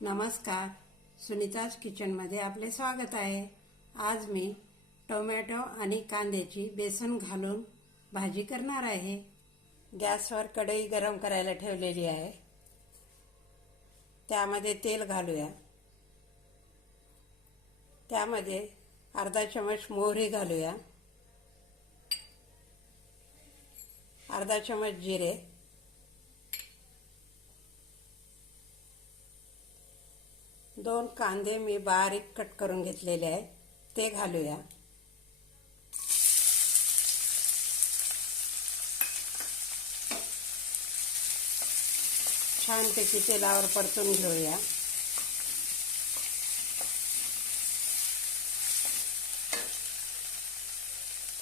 नमस्कार. सुनीताज किचनमध्ये आपले स्वागत आहे. आज मी टोमॅटो आणि कांद्याची बेसन घालून भाजी करणार आहे. गॅसवर कढई गरम करायला ठेवलेली आहे. त्यामध्ये तेल घालूया. त्यामध्ये अर्धा चमच मोहरी घालूया. अर्धा चमच जिरे. दोन कांदे मी बारीक कट करून घेतलेले आहेत. ते घालूया. छानपैकी तेलावर परतून घेऊया.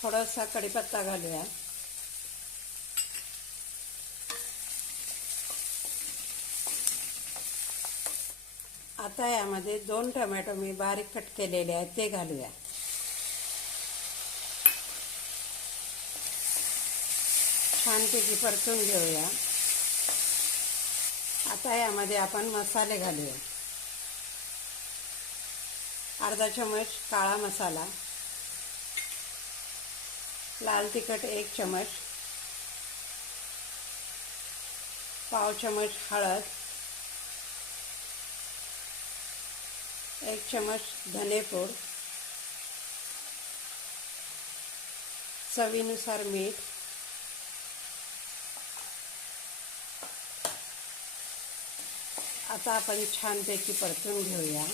थोडासा कढीपत्ता घालूया. आता यामध्ये दोन टोमॅटो मी बारीक कट केलेले आहेत ते घालूया. छानपैकी परतून घेऊया. आता यामध्ये आपण मसाले घालूया. अर्धा चमच काळा मसाला. लाल तिखट एक चमच. पाव चमच हळद. एक चमच धनेपूड चवीनुसार मीठ आता आपण छानपैकी परतून घेऊया.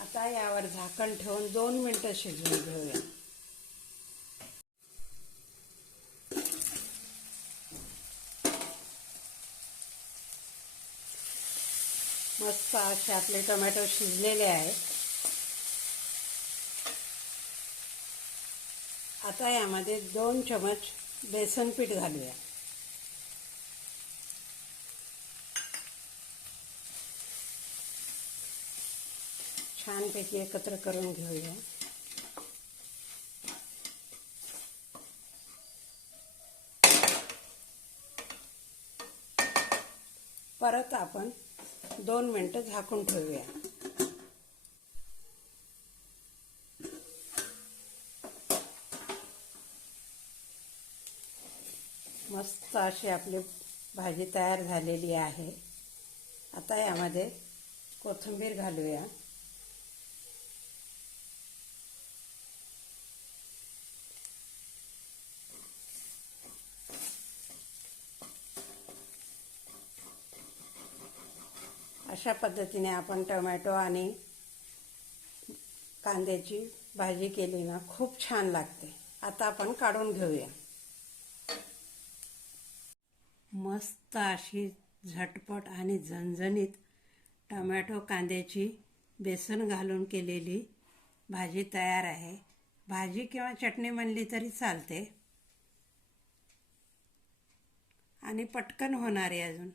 आता यावर झाकण ठेवून दोन मिनटं शिजवून घेऊया. मस्त असे आपले टोमॅटो शिजलेले आहेत. आता यामध्ये दोन चमच बेसन पीठ घालूया. छानपैकी एकत्र करून घेऊया. परत आपण दोन मिनटं झाकून ठेवूया. मस्त अशी आपली भाजी तयार झालेली आहे. आता यामध्ये कोथिंबीर घालूया. अशा पद्धतीने आपण टोमॅटो आणि कांद्याची भाजी केली ना खूप छान लागते. आता आपण काढून घेऊया. मस्त अशी झटपट आणि झणझणीत टोमॅटो कांद्याची बेसन घालून केलेली भाजी तयार आहे. भाजी किंवा चटणी म्हणली तरी चालते. आणि पटकन होणार आहे अजून.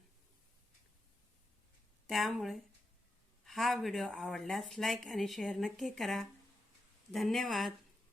त्यामुळे हा व्हिडिओ आवडल्यास लाईक आणि शेअर नक्की करा. धन्यवाद.